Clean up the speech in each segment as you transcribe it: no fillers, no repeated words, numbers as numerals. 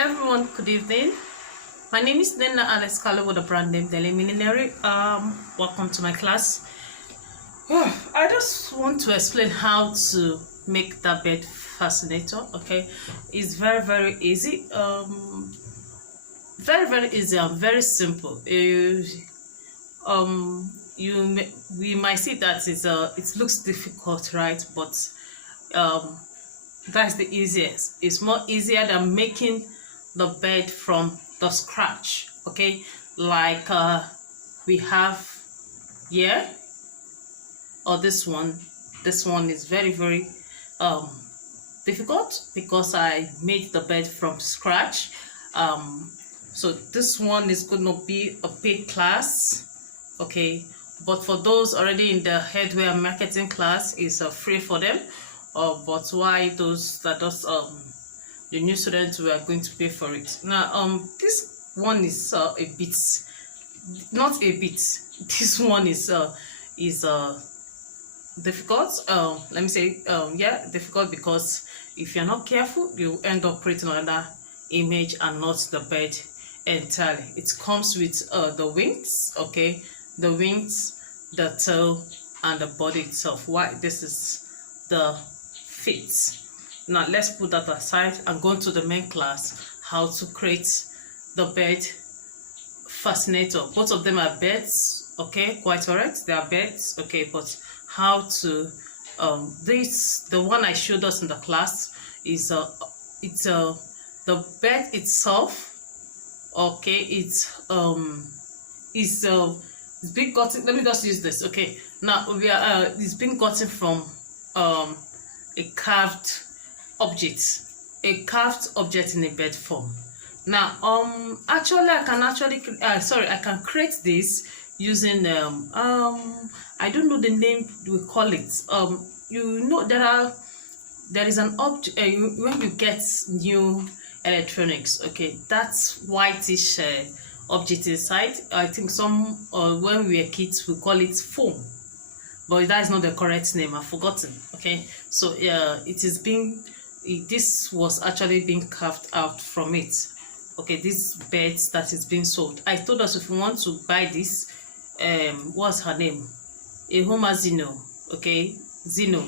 Everyone, good evening. My name is Nena Alex Carlo with the brand name Deliminary. Welcome to my class. I just want to explain how to make that bed fascinator. Okay, it's very easy. Very easy and very simple. We might see that it looks difficult, right? But that's the easiest. It's more easier than making the bed from the scratch. Okay, like we have here, or this one is very difficult because I made the bed from scratch. So this one is going to be a paid class, okay, but for those already in the headwear marketing class, is free for them. But why those that just the new students, we are going to pay for it. Now this one is a bit, not a bit, this one is difficult. Let me say yeah, difficult, because if you're not careful, you end up creating another image and not the bed entirely. It comes with the wings, okay, the wings, the tail, and the body itself. Why this is the feet. Now let's put that aside and go to the main class, how to create the bed fascinator. Both of them are beds, okay, quite correct, they are beds, okay, but how to the one I showed us in the class is the bed itself, okay, it's been gotten, let me just use this, okay. Now we are it's been gotten from a carved object in a bed form. Now actually I can create this using I don't know the name we call it. You know, there is an object when you get new electronics, okay, that's whitish object inside. I think some when we were kids we call it foam, but that is not the correct name, I've forgotten, okay. So this was actually being carved out from it, okay. This bed that is being sold, I told us if we want to buy this, what's her name, Ehoma Zeno, okay, Zeno,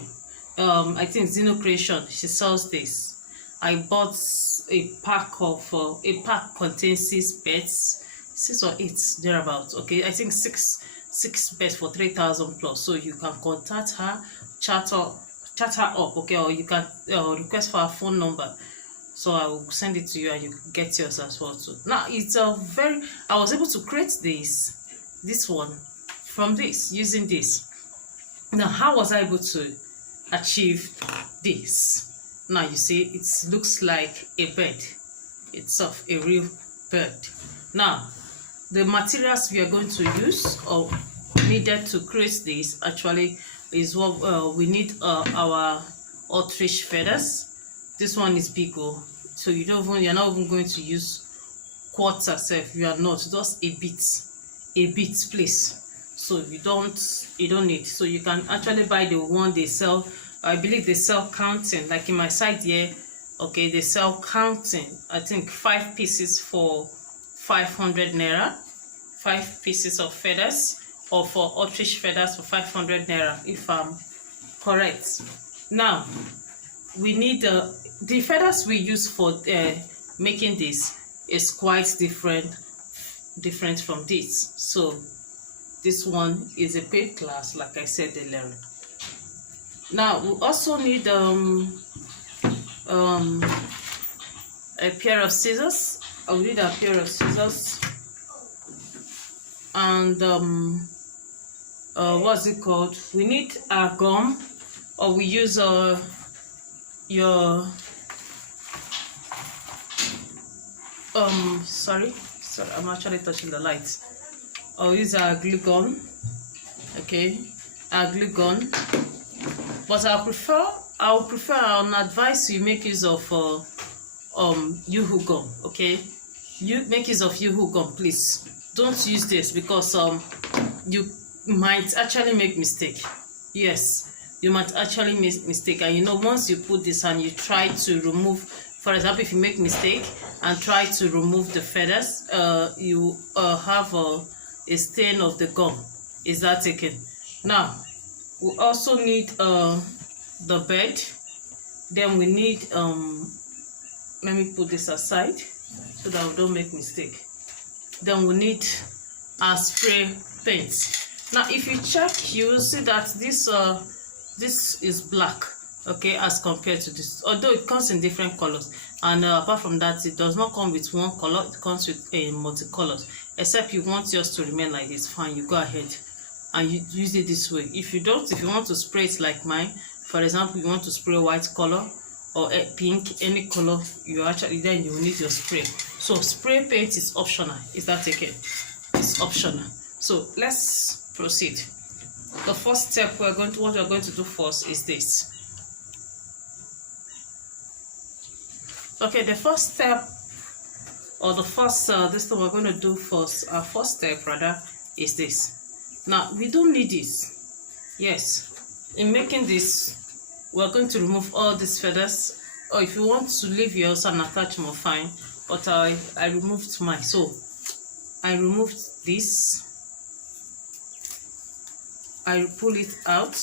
I think Zeno Creation, she sells this. I bought a pack contains 6 beds, 6 or 8 thereabouts, okay. I think six beds for 3,000 plus. So you can contact her, chat her up, okay, or you can request for her phone number, so I will send it to you and you get yours as well too. Now it's I was able to create this one from this, using this. Now how was I able to achieve this? Now you see it looks like a bed itself, a real bed. Now the materials we are going to use or needed to create this actually is what we need. Our ostrich feathers. This one is big, so you're not even going to use quartz itself. You are not, just a bit please. So you don't need, so you can actually buy the one they sell. I believe they sell counting, like in my site here, okay, they sell counting. I think 5 pieces for 500 naira, 5 pieces of feathers, or for ostrich feathers for 500 naira, if I'm correct. Now we need the feathers we use for making this is quite different from this. So this one is a paid class, like I said earlier. Now we also need a pair of scissors. I will need a pair of scissors, and what's it called? We need a gum, or we use your sorry, I'm actually touching the light. I'll use a glue gun, okay, a glue gun. But I would prefer and advise you make use of Yoo-hoo gum, okay. You make use of Yoo-hoo gum, please. Don't use this because you might actually make mistake. Yes, you might actually make mistake, and you know, once you put this and you try to remove For example, if you make mistake and try to remove the feathers, you have a stain of the gum. Is that taken? Now, we also need the bed. Then we need let me put this aside so that we don't make mistake. Then we need our spray paint. Now, if you check, you will see that this is black, okay, as compared to this. Although it comes in different colors, and apart from that, it does not come with one color. It comes with multicolors. Except you want yours to remain like this, fine. You go ahead and you use it this way. If you don't, if you want to spray it like mine, for example, you want to spray white color or pink, any color, you actually then you need your spray. So spray paint is optional. Is that okay? It's optional. So let's proceed. The first step what we're going to do first is this. Okay, the first step, or the first this thing we're going to do first, our first step rather, is this. Now we don't need this. Yes, in making this, we're going to remove all these feathers, or if you want to leave yours and attach more, fine, but I removed mine. So I removed this, I pull it out,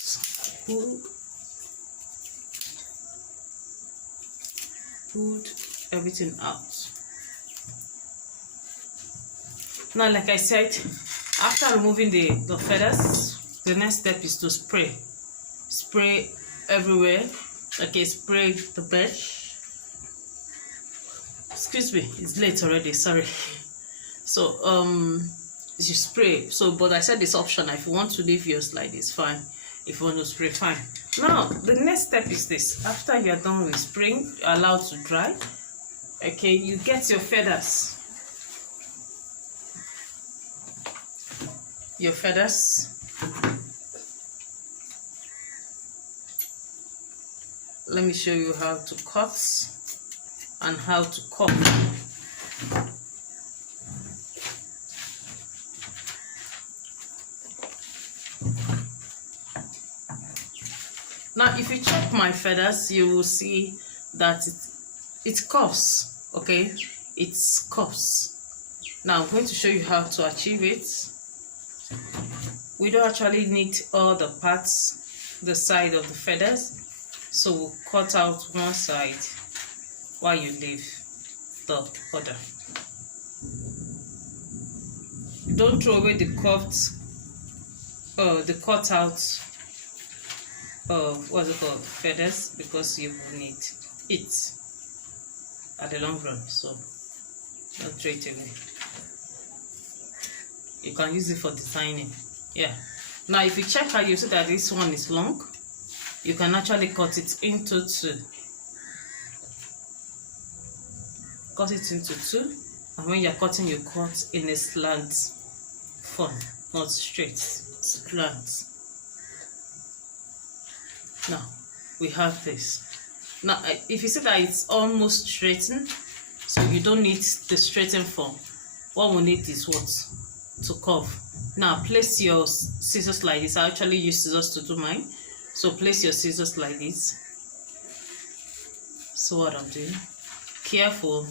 pulled everything out. Now, like I said, after removing the feathers, the next step is to spray everywhere. Okay, spray the bed. Excuse me, it's late already, sorry. So you spray. So but I said it's optional. If you want to leave yours like this, fine. If you want to spray, fine. Now the next step is this. After you're done with spraying, you're allowed to dry. Okay, you get your feathers. Let me show you how to cut and how to cut. Now, if you check my feathers, you will see that it curves. Okay, it curves. Now, I'm going to show you how to achieve it. We don't actually need all the parts, the side of the feathers. So we'll cut out one side while you leave the other. Don't throw away the cut out what's it called, feathers, because you will need it at the long run. So don't throw it away. You can use it for designing. Yeah. Now, if you check out, you see that this one is long. You can actually cut it into two. Cut it into two, and when you're cutting, you cut in a slant form, not straight, slant. Now we have this. Now, if you see that it's almost straightened, so you don't need the straightened form. What we need is what? To curve. Now place your scissors like this. I actually use scissors to do mine. So place your scissors like this. So what I'm doing, careful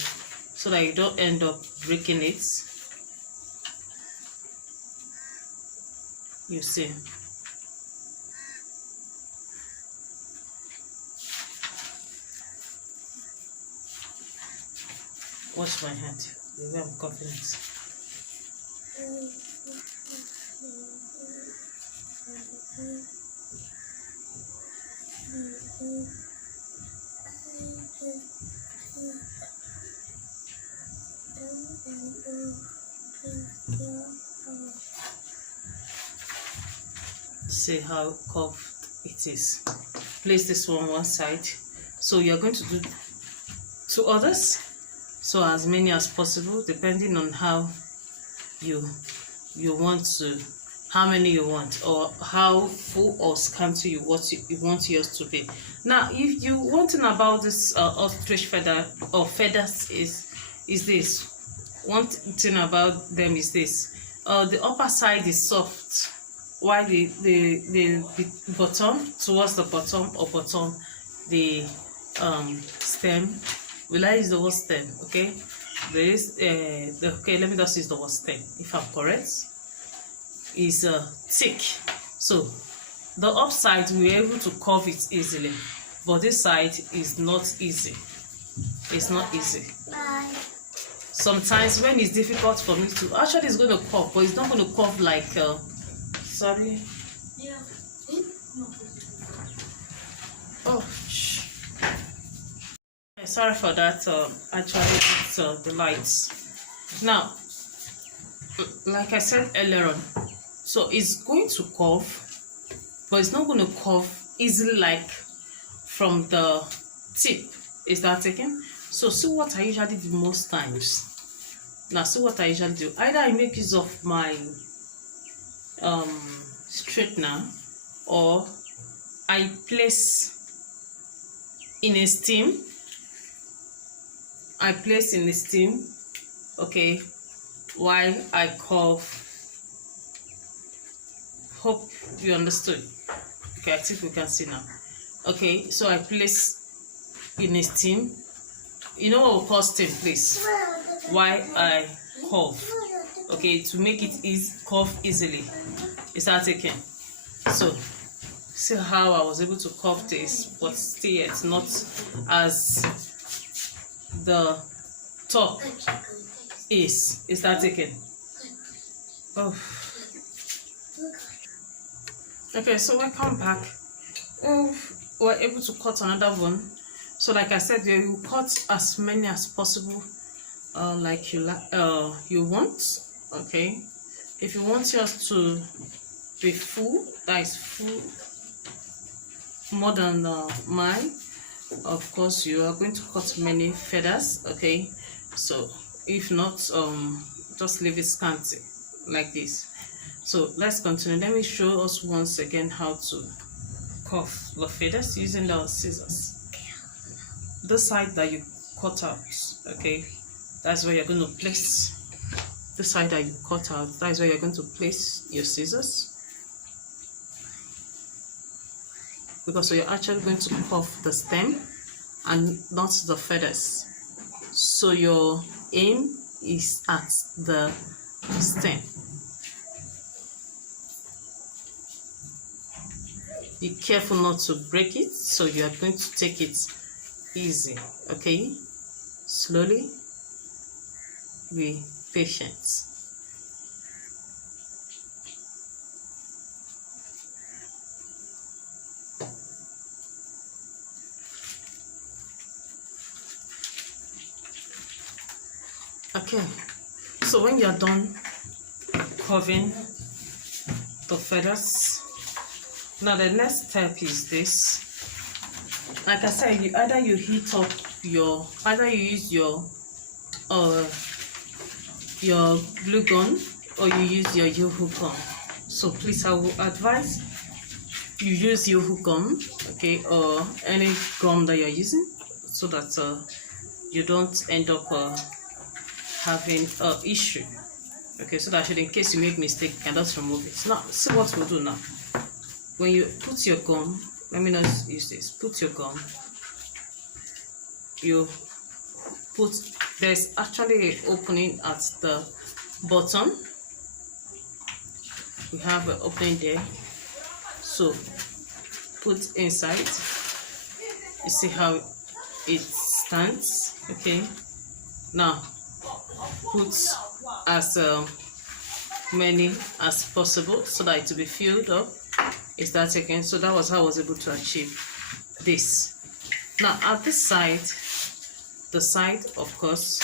so that you don't end up breaking it. You see. Wash my hand, the way I'm covering it. See how curved it is. Place this one side. So you're going to do two others. So as many as possible, depending on how you want to, how many you want, or how full or scanty you want yours to be. Now, if you want to know about this ostrich feather or feathers is this. One thing about them is this. The upper side is soft, while the bottom, towards the bottom or bottom, the stem will I use the word stem? Okay, there is okay, let me just use the word stem if I'm correct. Is thick, so the upside we are able to curve it easily, but this side is not easy. It's not easy. Sometimes when it's difficult for me to actually, it's going to curve, but it's not going to curve like sorry. Yeah. Oh, sorry for that. Actually, it's the lights. Now, like I said earlier on, so it's going to curve, but it's not going to curve easily like from the tip. Is that taken? So see what I usually do most times. Now see what I usually do. Either I make use of my straightener, or I place in a steam. I place in the steam, okay, while I curve. Hope you understood. Okay, I think we can see now. Okay, so I place in a steam. You know what we'll call steam, please. While I curve, okay, to make it curve easily. Is that taken? So see how I was able to curve this, but still it's not as the top is. Is that taken? Oh. Okay, so welcome back. We're able to cut another one. So like I said, you will cut as many as possible, like you want. Okay, if you want yours to be full, that is full more than mine, of course you are going to cut many feathers. Okay, so if not, just leave it scanty like this. So let's continue. Let me show us once again how to curve the feathers using the scissors. The side that you cut out, okay, that's where you're going to place. The side that you cut out, that is where you're going to place your scissors, because you're actually going to curve the stem and not the feathers. So your aim is at the stem. Be careful not to break it, so you are going to take it easy, okay, slowly, be patient. Okay, so when you're done curving the feathers, now the next step is this. Like I said, either you heat up either you use your glue gun, or you use your Yoo-hoo gun. So please, I will advise you use Yoo-hoo gun, okay, or any gum that you're using, so that you don't end up having an issue. Okay, so that in case you make mistake, you can just remove it. Now, see what we'll do now. When you put your gum, let me not use this. Put your gum. There's actually an opening at the bottom. We have an opening there. So put inside. You see how it stands. Okay. Now put as many as possible so that it will be filled up. Is that again? So that was how I was able to achieve this. Now at this side, the side, of course,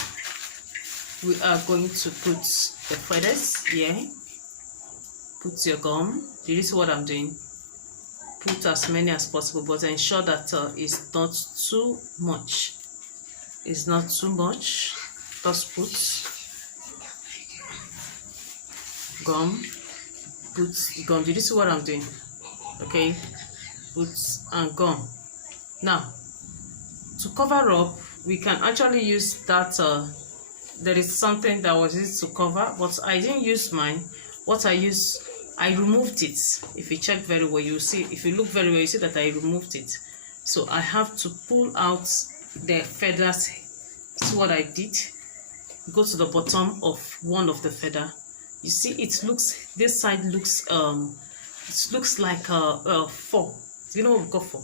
we are going to put the feathers here. Put your gum. Did you see what I'm doing? Put as many as possible, but ensure that it's not too much. It's not too much. Just put gum. Put gum. Did you see what I'm doing? Okay, put and gum. Now to cover up, we can actually use that there is something that was used to cover, but I didn't use mine. What I used, I removed it. If you check very well, you see, if you look very well, you see that I removed it. So I have to pull out the feathers See what I did? Go to the bottom of one of the feather. You see, it looks, this side looks it looks like a 4. You know what we call 4?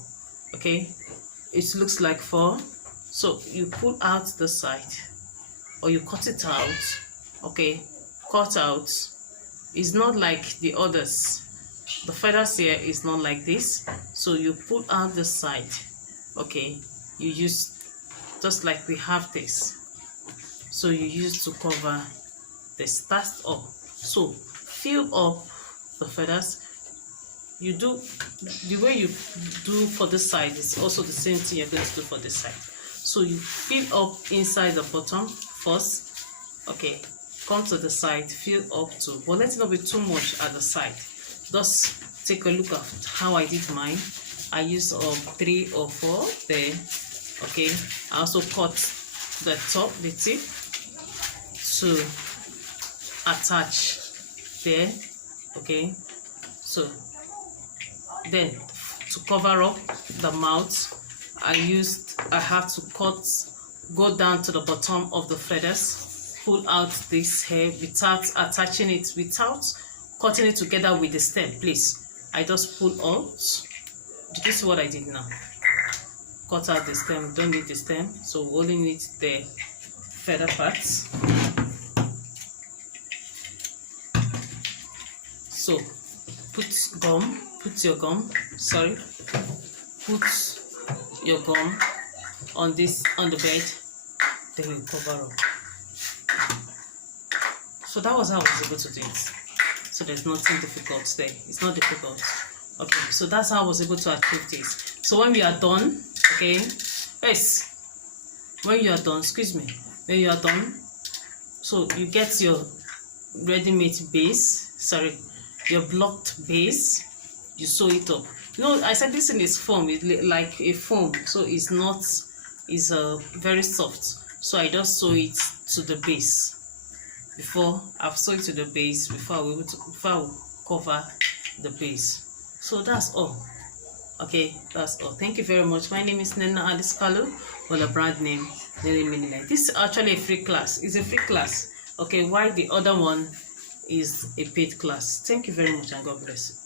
Okay, it looks like 4. So you pull out the side, or you cut it out. Okay, cut out. It's not like the others. The feathers here is not like this. So you pull out the side. Okay, you use just like we have this. So you use to cover the start up. So fill up the feathers. You do the way you do for this side is also the same thing you're going to do for this side. So you fill up inside the bottom first. Okay, come to the side, fill up too, but let it not be too much at the side. Just take a look at how I did mine. I used 3 or 4 there. Okay, I also cut the top, the tip, to attach there. Okay, so then to cover up the mouth, I have to go down to the bottom of the feathers, pull out this hair without attaching it, without cutting it together with the stem. Please, I just pull out. Did you see what I did now? Cut out the stem. Don't need the stem, so we only need the feather parts. So put your gum on the bed, then you cover up. So that was how I was able to do it. So there's nothing difficult there. It's not difficult. Okay, so that's how I was able to achieve this. So when we are done, okay, when you are done, when you are done, so you get your ready-made base, your blocked base, you sew it up. You know, I said this thing is foam, it's like a foam, so it's very soft. So I just sew it to the base. Before I've sewed it to the base, before I will cover the base. So that's all. Okay, that's all. Thank you very much. My name is Nena Alice Kalu, or the brand name Nelly Minilite. This is actually a free class. It's a free class. Okay, while the other one is a paid class. Thank you very much, and God bless you.